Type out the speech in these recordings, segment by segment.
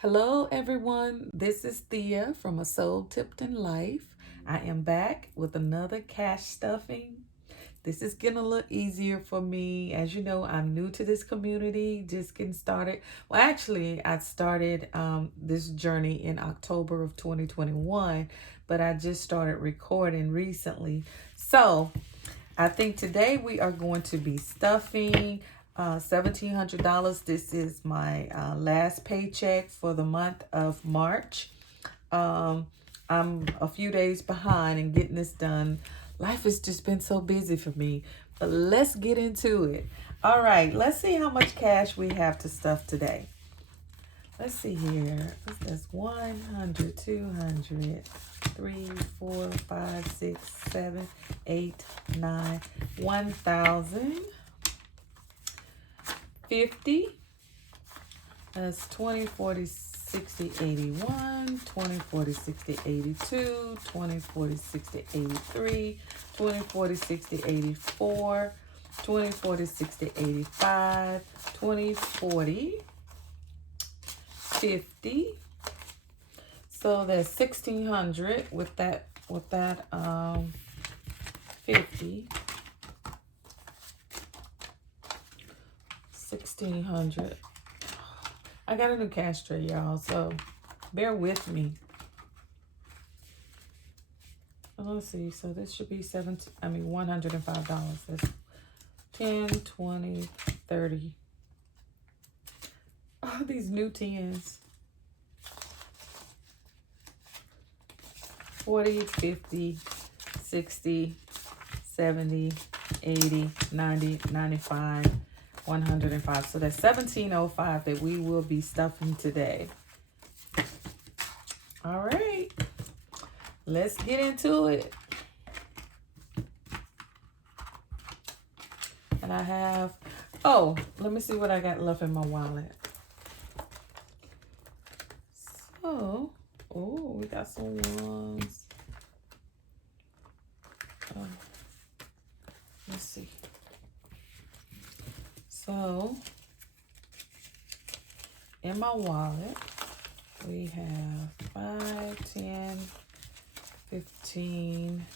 Hello, everyone. This is Thea from A Soul Tipped in Life. I am back with another cash stuffing. This is getting a little easier for me. As you know, I'm new to this community, just getting started. Well, actually, I started this journey in October of 2021, but I just started recording recently. So, I think today we are going to be stuffing $1,700. This is my last paycheck for the month of March. Um, I'm a few days behind in getting this done. Life has just been so busy for me, but let's get into it. All right, let's see how much cash we have to stuff today. Let's see here. That's 100, 200, 3, 4, 5, 6, 7, 8, 9, 1,000. 50. That's 20, 40, 60, 81, 20, 40, 60, 82, 20, 40, 60, 83, 20, 40, 60, 84, 20, 40, 60, 85, 20, 40, 50. So that's 1,600 with that 50. 1,600. I got a new cash tray, y'all, so bear with me. Let's see. So this should be $105. That's 10, 20, 30. Oh, these new 10s. 40, 50, 60, 70, 80, 90, 95, 105. So that's 1,705 that we will be stuffing today. All right. Let's get into it. And I have, let me see what I got left in my wallet. So, we got some ones. Let's see. So, in my wallet, we have 5, 10, 15.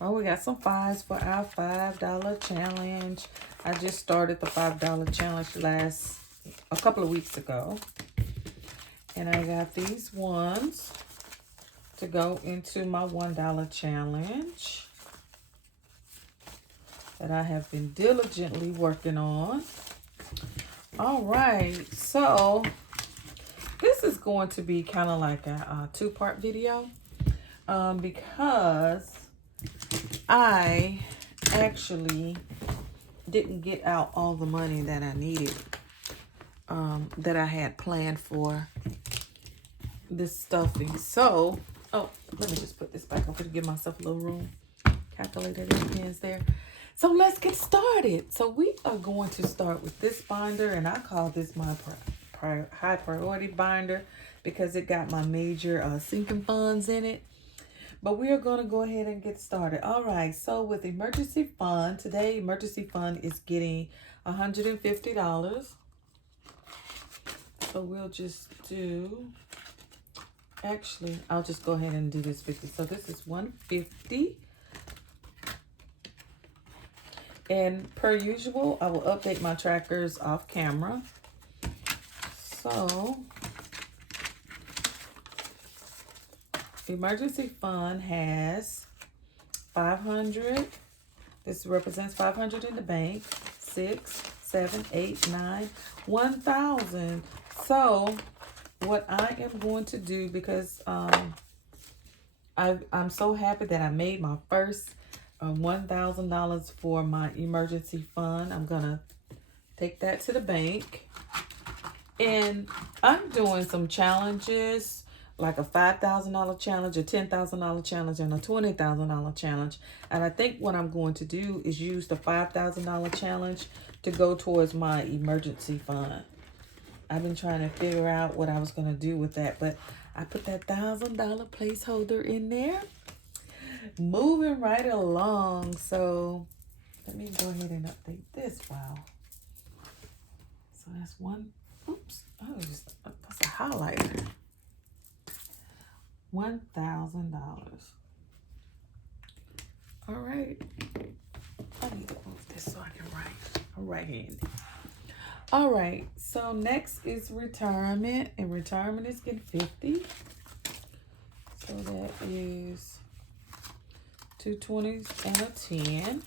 Oh, we got some fives for our $5 challenge. I just started the $5 challenge a couple of weeks ago. And I got these ones to go into my $1 challenge that I have been diligently working on. All right, so this is going to be kind of like a two-part video because I actually didn't get out all the money that I needed, that I had planned for this stuffing. So, let me just put this back up to give myself a little room. Calculator in the pens there. So let's get started. So we are going to start with this binder, and I call this my high priority binder because it got my major sinking funds in it. But we are going to go ahead and get started. All right, so with emergency fund, today emergency fund is getting $150. So we'll just do, actually, I'll just go ahead and do this 50. So this is 150. And per usual, I will update my trackers off camera. So, emergency fund has 500. This represents 500 in the bank. 6, 7, 8, 9, 1,000. So, what I am going to do, because I'm so happy that I made my first $1,000 for my emergency fund. I'm gonna take that to the bank, and I'm doing some challenges, like a $5,000 challenge, a $10,000 challenge, and a $20,000 challenge. And I think what I'm going to do is use the $5,000 challenge to go towards my emergency fund. I've been trying to figure out what I was going to do with that, but I put that $1,000 placeholder in there. Moving right along. So let me go ahead and update this. Wow. So that's one. Oh, Oh, that's a highlighter. $1,000. All right. I need to move this so I can write. I'm right-handed. All right. So next is retirement, and retirement is getting 50. So that is 2 20s and a 10.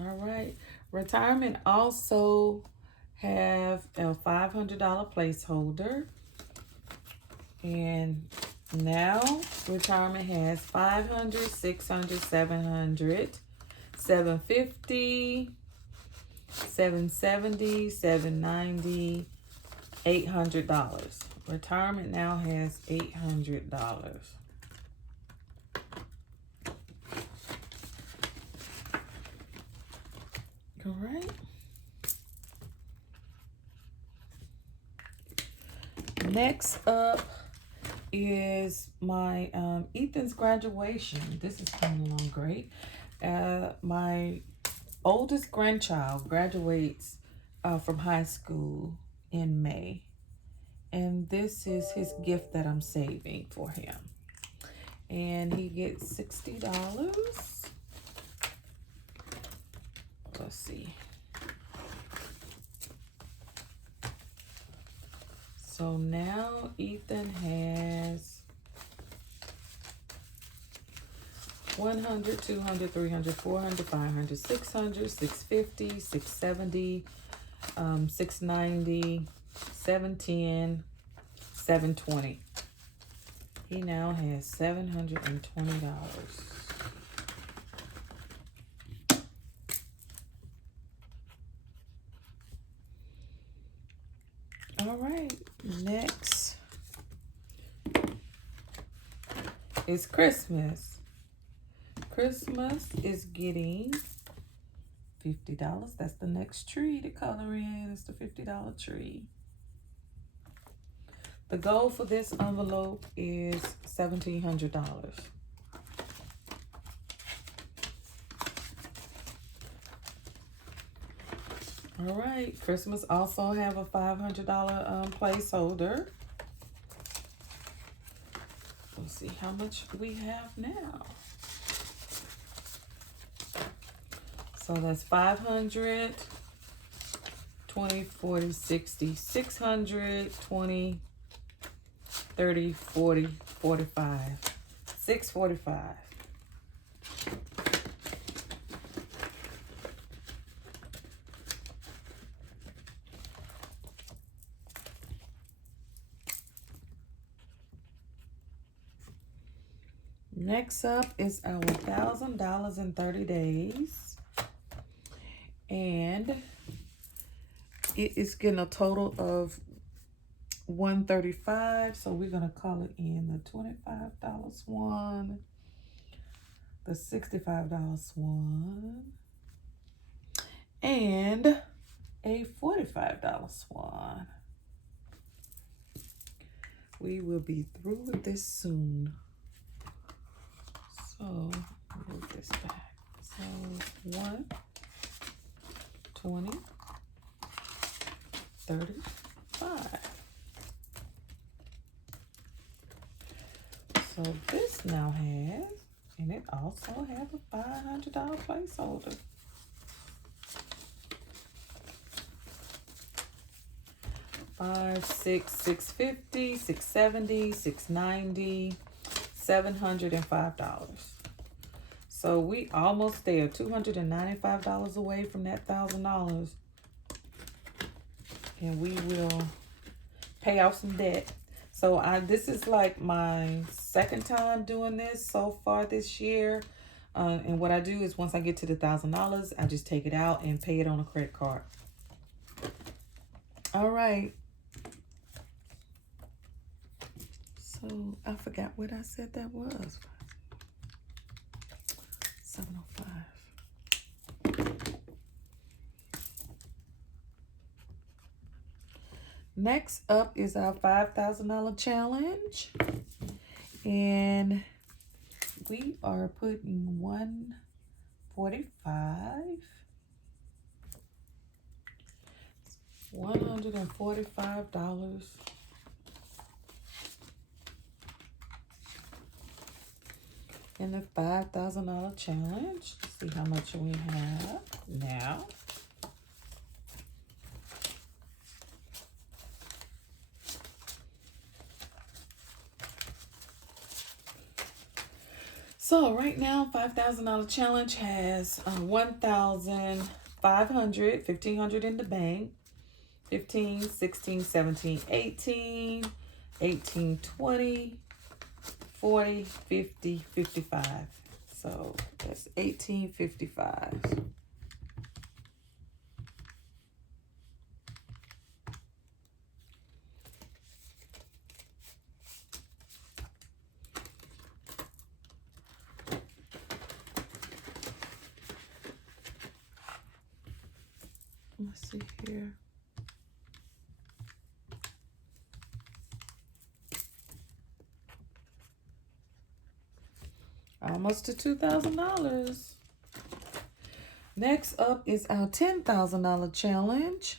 All right. Retirement also have a $500 placeholder. And now retirement has 500, 600, 700, 750, 770, 790, $800. Retirement now has $800. All right. Next up is my Ethan's graduation. This is coming along great. My oldest grandchild graduates from high school in May. And this is his gift that I'm saving for him. And he gets $60. Let's see. So now Ethan has 100, 200, 300, 400, 500, 600, 650, 670, 690, 710, 720. He now has $720. All right, next is Christmas. Christmas is getting $50. That's the next tree to color in. It's the $50 tree. The goal for this envelope is $1,700. All right, Christmas also have a $500 placeholder. Let's see how much we have now. So that's 500, 20, 40, 60, 600, 20, 30, 40, 45, 645. Next up is our $1,000 in 30 days. And it is getting a total of $135. So we're going to call it in the $25 one, the $65 one, and a $45 one. We will be through with this soon. So move this back. So 1, 20, 35. So this now has, and it also has a $500 placeholder. $5, $6, $650, $670, $690, $705. So we almost there, $295 away from that $1,000. And we will pay off some debt. So this is like my second time doing this so far this year. And what I do is once I get to the $1,000, I just take it out and pay it on a credit card. All right. So I forgot what I said that was. 705. Next up is our $5,000 challenge. And we are putting 145 $145. In the $5,000 challenge. See how much we have now. So right now, $5,000 challenge has 1,500, 1,500 in the bank, 15, 16, 17, 18, 18, 20, 40, 50, 55. So that's 1855. Let's see here. Almost to $2,000. Next up is our $10,000 challenge.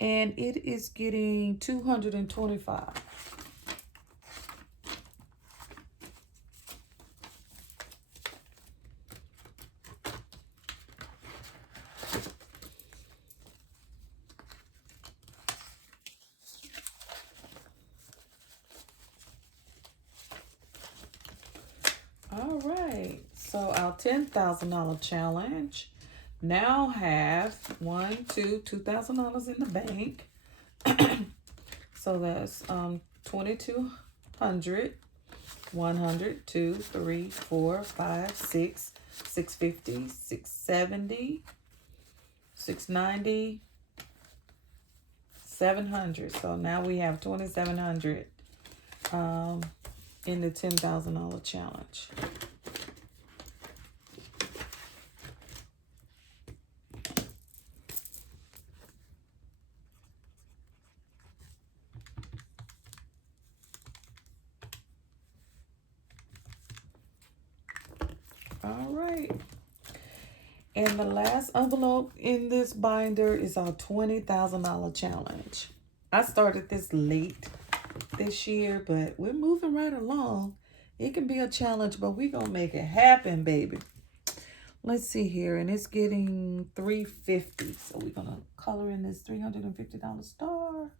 And it is getting 225. All right, so our $10,000 challenge now have $2,000 in the bank. So that's 2,200, 100, 2, 3, 4, 5, 6, 650, 670, 690, 700. So now we have 2,700 in the $10,000 challenge. All right. And the last envelope in this binder is our $20,000 challenge. I started this late this year, but we're moving right along. It can be a challenge, but we're going to make it happen, baby. Let's see here. And it's getting $350. So we're going to color in this $350 star.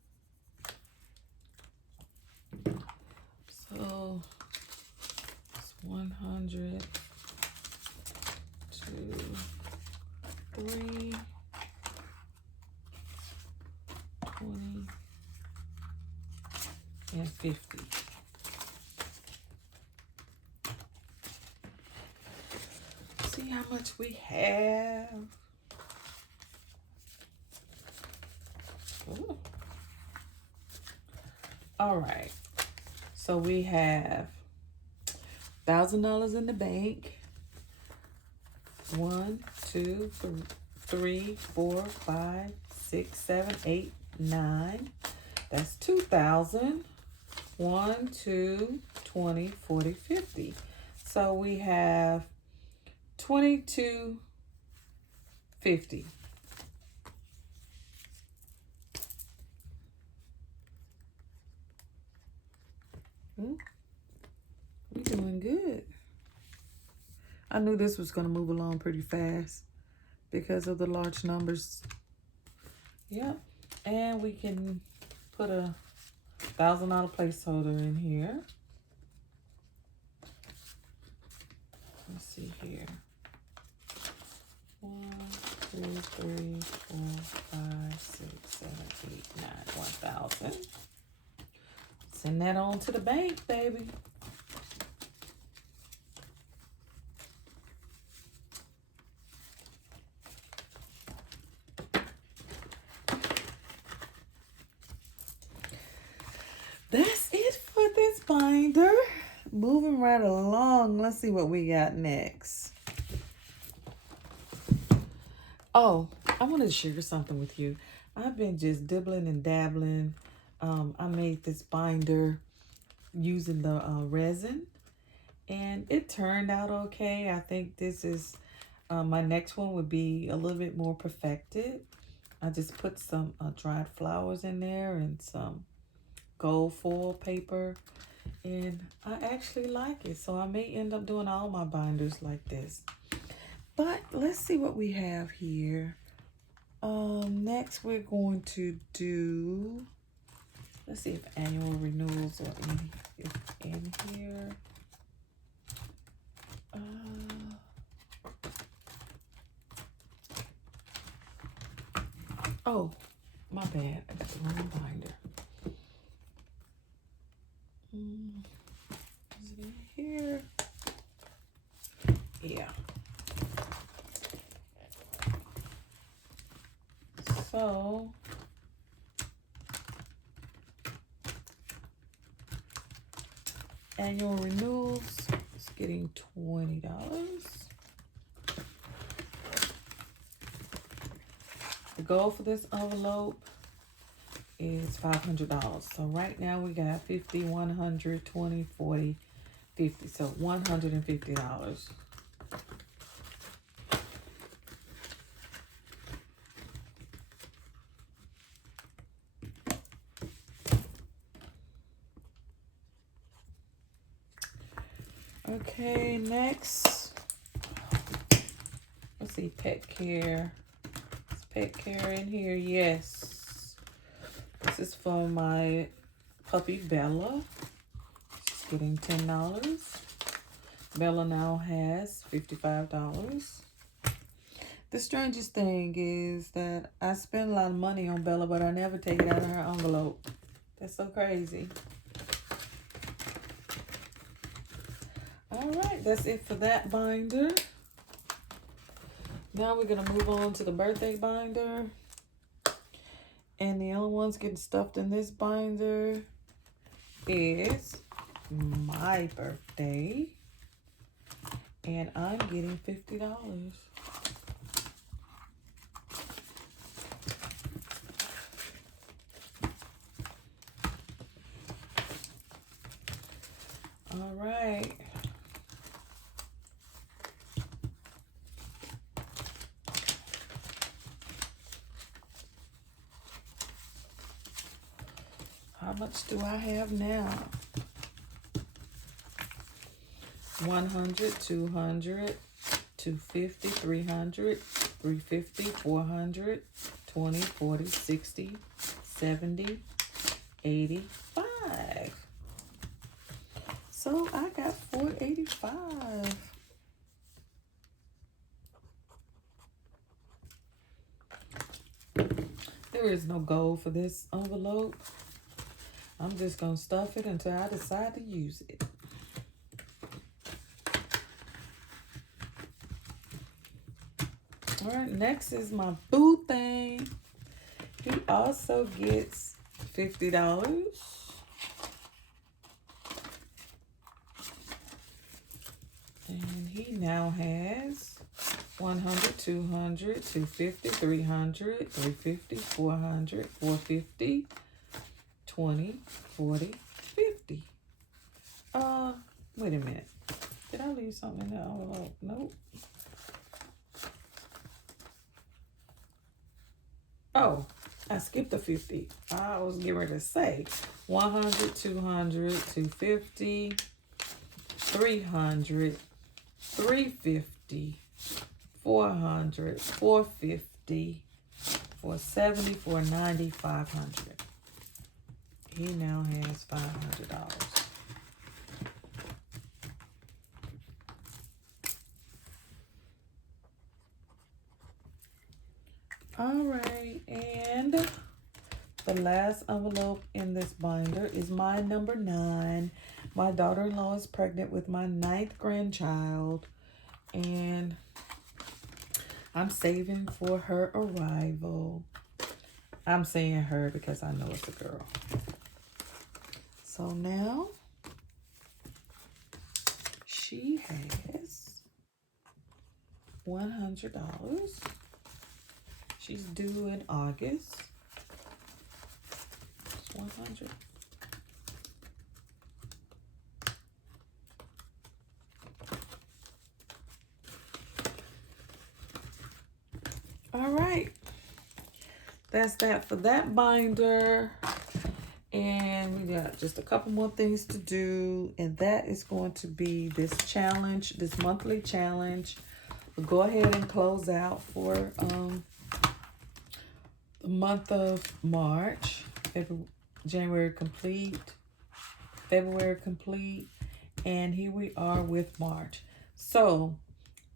So it's 100, 2, 3, 20, and 50. See how much we have. Ooh. All right. So we have $1,000 in the bank. 1, 2, 3, 4, 5, 6, 7, 8, 9. That's 2,000. 1, 2, 20, 40, 50. So we have 2250. We're doing good. I knew this was going to move along pretty fast because of the large numbers. Yep. And we can put a $1,000 placeholder in here. Let's see here. 1, 2, 3, 4, 5, 6, 7, 8, 9, 1,000. Send that on to the bank, baby. That's it for this binder. Moving right along. Let's see what we got next. Oh, I wanted to share something with you. I've been just dibbling and dabbling. I made this binder using the resin, and it turned out okay. I think this is my next one would be a little bit more perfected. I just put some dried flowers in there and some gold foil paper. And I actually like it. So I may end up doing all my binders like this. But let's see what we have here. Next we're going to do, let's see if annual renewals are in here. Oh, my bad. I got the wrong binder. Is it in here? Yeah. So annual renewals is getting $20. The goal for this envelope is $500. So right now we got 50, 100, 20, 40, 50. So $150. Okay, next, let's see, pet care. Is pet care in here? Yes. This is for my puppy Bella. She's getting $10. Bella now has $55. The strangest thing is that I spend a lot of money on Bella, but I never take it out of her envelope. That's so crazy. All right, that's it for that binder. Now we're gonna move on to the birthday binder. And the only ones getting stuffed in this binder is my birthday. And I'm getting $50. All right. How much do I have now? 100, 200, 250, 300, 350, 400, 20, 40, 60, 70, 85. So I got $485. There is no goal for this envelope. I'm just going to stuff it until I decide to use it. All right, next is my boo thing. He also gets $50. And he now has 100, 200, 250, 300, 350, 400, 450, 20, 40, 50. Wait a minute. Did I leave something in the envelope? Nope. Oh, I skipped the 50. I was getting ready to say 100, 200, 250, 300, 350, 400, 450, 470, 490, 500. He now has $500. All right, and the last envelope in this binder is my number 9. My daughter-in-law is pregnant with my 9th grandchild, and I'm saving for her arrival. I'm saying her because I know it's a girl. So now she has $100. She's due in August. It's 100. All right. that's that for that binder. And we got just a couple more things to do. And that is going to be this challenge, this monthly challenge. We'll go ahead and close out for the month of March. January complete. February complete. And here we are with March. So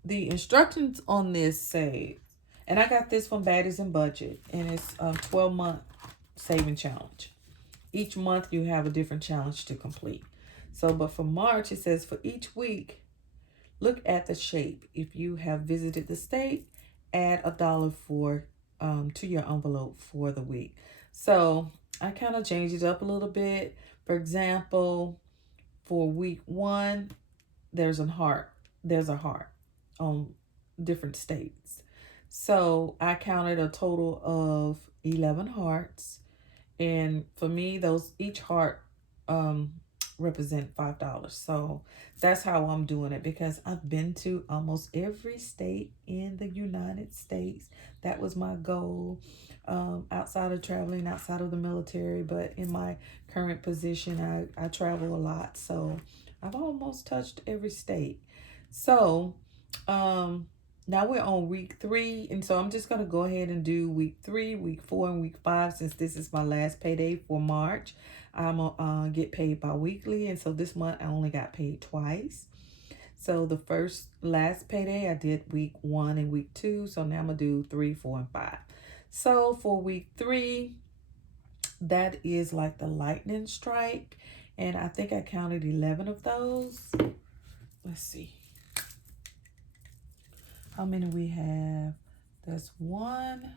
the instructions on this say, and I got this from Baddies and Budget, and it's a 12-month saving challenge. Each month you have a different challenge to complete. So, but for March, it says for each week, look at the shape. If you have visited the state, add $1 for to your envelope for the week. So I kind of changed it up a little bit. For example, for week 1, there's a heart. There's a heart on different states. So I counted a total of 11 hearts. And for me, those each heart represent $5. So that's how I'm doing it, because I've been to almost every state in the United States. That was my goal, outside of traveling, outside of the military. But in my current position, I travel a lot. So I've almost touched every state. So now we're on week 3, and so I'm just going to go ahead and do week 3, week 4, and week 5, since this is my last payday for March. I'm going to get paid bi-weekly, and so this month I only got paid twice. So the last payday I did week 1 and week 2, so now I'm going to do 3, 4, and 5. So for week 3, that is like the lightning strike, and I think I counted 11 of those. Let's see how many we have. There's 1,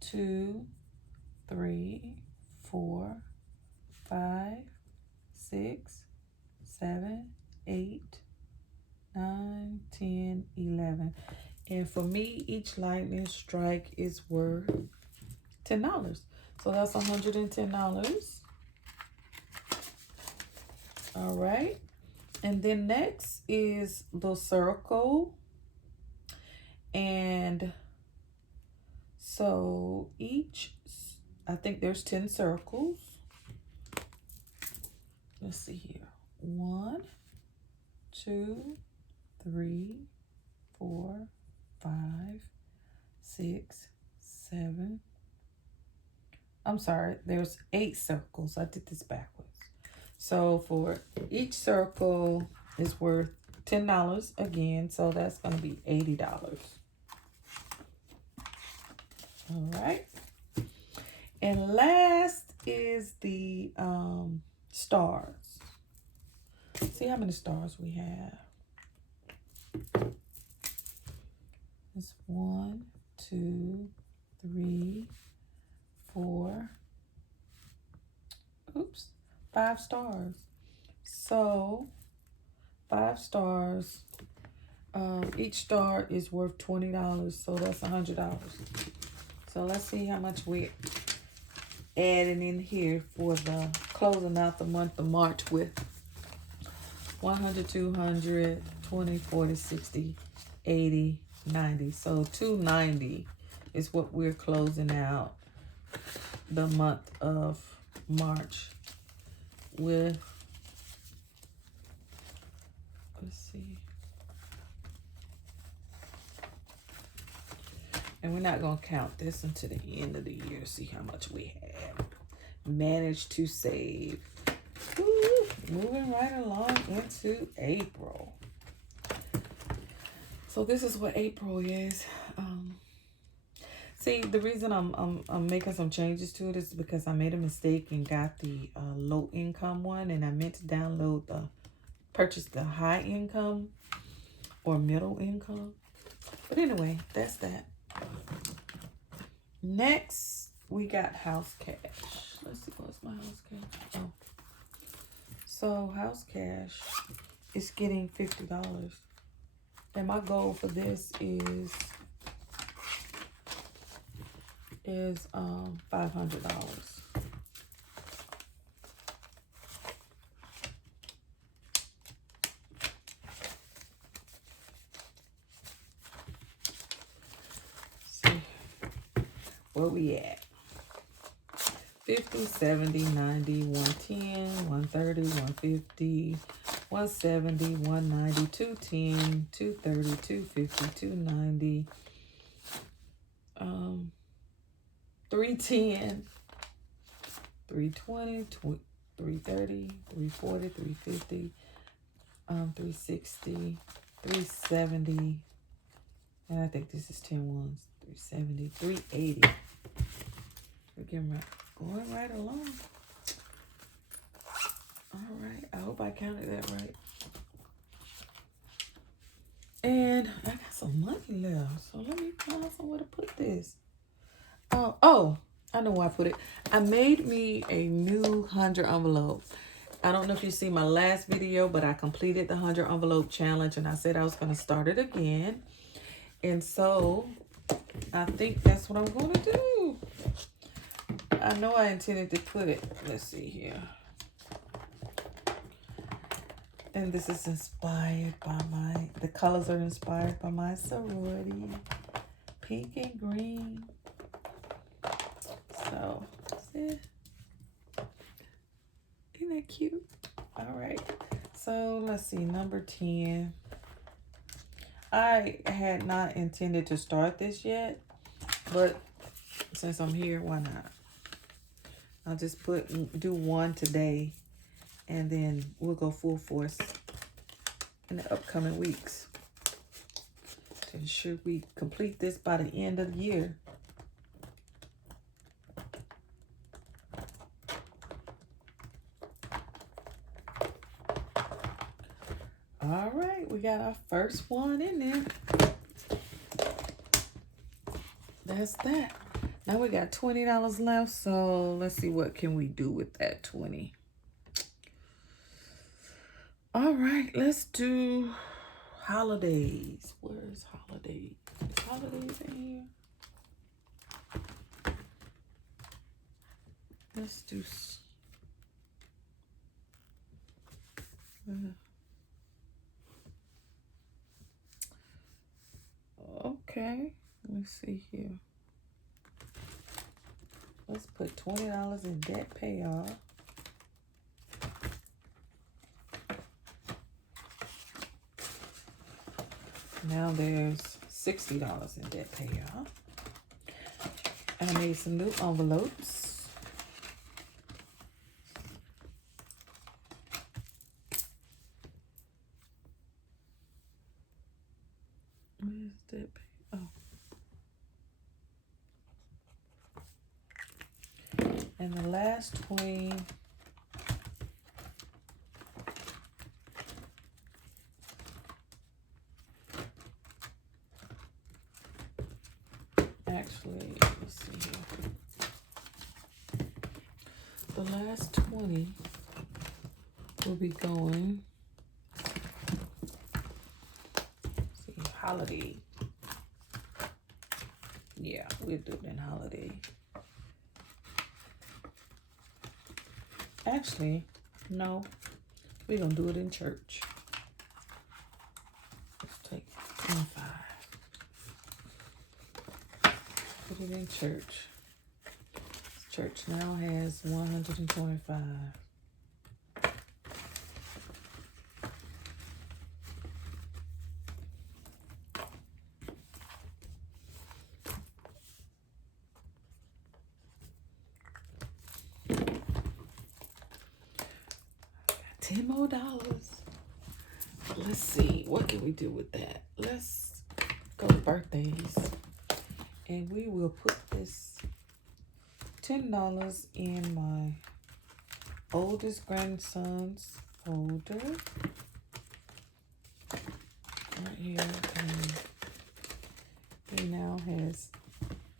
2, 3, 4, 5, 6, 7, 8, 9, 10, 11. And for me, each lightning strike is worth $10. So that's $110. All right. And then next is the circle. And so I think there's 10 circles. Let's see here. 1, 2, 3, 4, 5, 6, 7. I'm sorry, there's 8 circles. I did this backwards. So for each circle is worth $10 again. So that's going to be $80. All right. And last is the stars. See how many stars we have. It's 1, 2, 3, 4. 5 stars. So 5 stars. Each star is worth $20. So that's $100. So let's see how much we're adding in here for the closing out the month of March with 100, 200, 20, 40, 60, 80, 90. So $290 is what we're closing out the month of March with. Let's see. And we're not going to count this until the end of the year. See how much we have managed to save. Woo, moving right along into April. So this is what April is. See, the reason I'm making some changes to it is because I made a mistake and got the low income one, and I meant to purchase the high income or middle income. But anyway, that's that. Next, we got house cash. Let's see, what's my house cash? Oh. So house cash is getting $50. And my goal for this is $500. Where we at? 50, 70, 90, 110, 130, 150, 170, 190, 210, 230, 250, 290, 310, 320, 330, 340, 350, 360, 370, and I think this is 10 ones, 370, 380. We're getting right, going right along. All right, I hope I counted that right. And I got some money left, so let me find somewhere to put this. Oh, I know where I put it. I made me a new 100 envelope. I don't know if you see my last video, but I completed the 100 envelope challenge, and I said I was going to start it again. And so I think that's what I'm going to do. I know I intended to put it. Let's see here. And this is inspired by the colors are inspired by my sorority. Pink and green. So, see? Isn't that cute? All right. So, let's see. Number 10. I had not intended to start this yet, but since I'm here, why not? I'll just do one today, and then we'll go full force in the upcoming weeks to ensure we complete this by the end of the year. All right, we got our first one in there. That's that. Now we got $20 left, so let's see what can we do with that 20. All right, let's do holidays. Where's holidays? Is holidays in here? Let's do... okay, let's see here. Let's put $20 in debt payoff. Now there's $60 in debt payoff. And I made some new envelopes. Where's debt payoff? Oh. And the last 20. Actually, let's see here. The last 20 will be going. Let's see, holiday. Yeah, we'll do it in holiday. Actually, no, we're gonna do it in church. Let's take 25. Put it in church. Church now has 125. $10 more. Let's see, what can we do with that? Let's go to birthdays. And we will put this $10 in my oldest grandson's folder. Right here. And he now has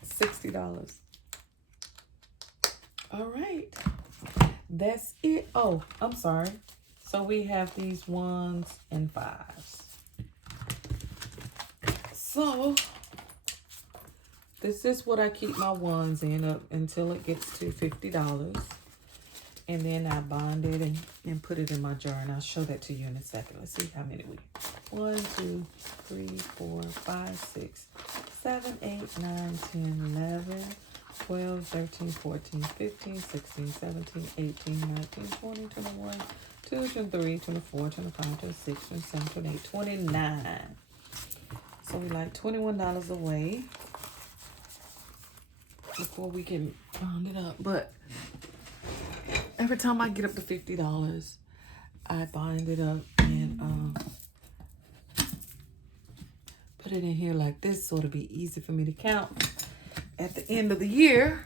$60. All right. That's it. Oh, I'm sorry. So we have these 1s and 5s. So this is what I keep my 1s in up until it gets to $50. And then I bond it and put it in my jar. And I'll show that to you in a second. Let's see how many we 1, 2, 3, 4, 5, 6, 7, 8, 9, 10, 11, 12, 13, 14, 15, 16, 17, 18, 19, 20, 21, 22, 23, 24, 25, 26, 27, 28, 29. So we like $21 away before we can round it up. But every time I get up to $50, I bind it up and put it in here like this so it'll be easy for me to count at the end of the year.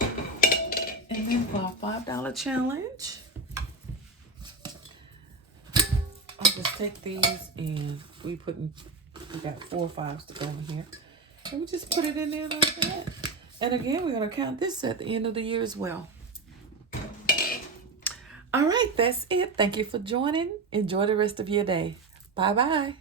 And then for our $5 challenge, I'll just take these and we got 4 5s to go in here. And we just put it in there like that. And again, we're going to count this at the end of the year as well. All right, that's it. Thank you for joining. Enjoy the rest of your day. Bye-bye.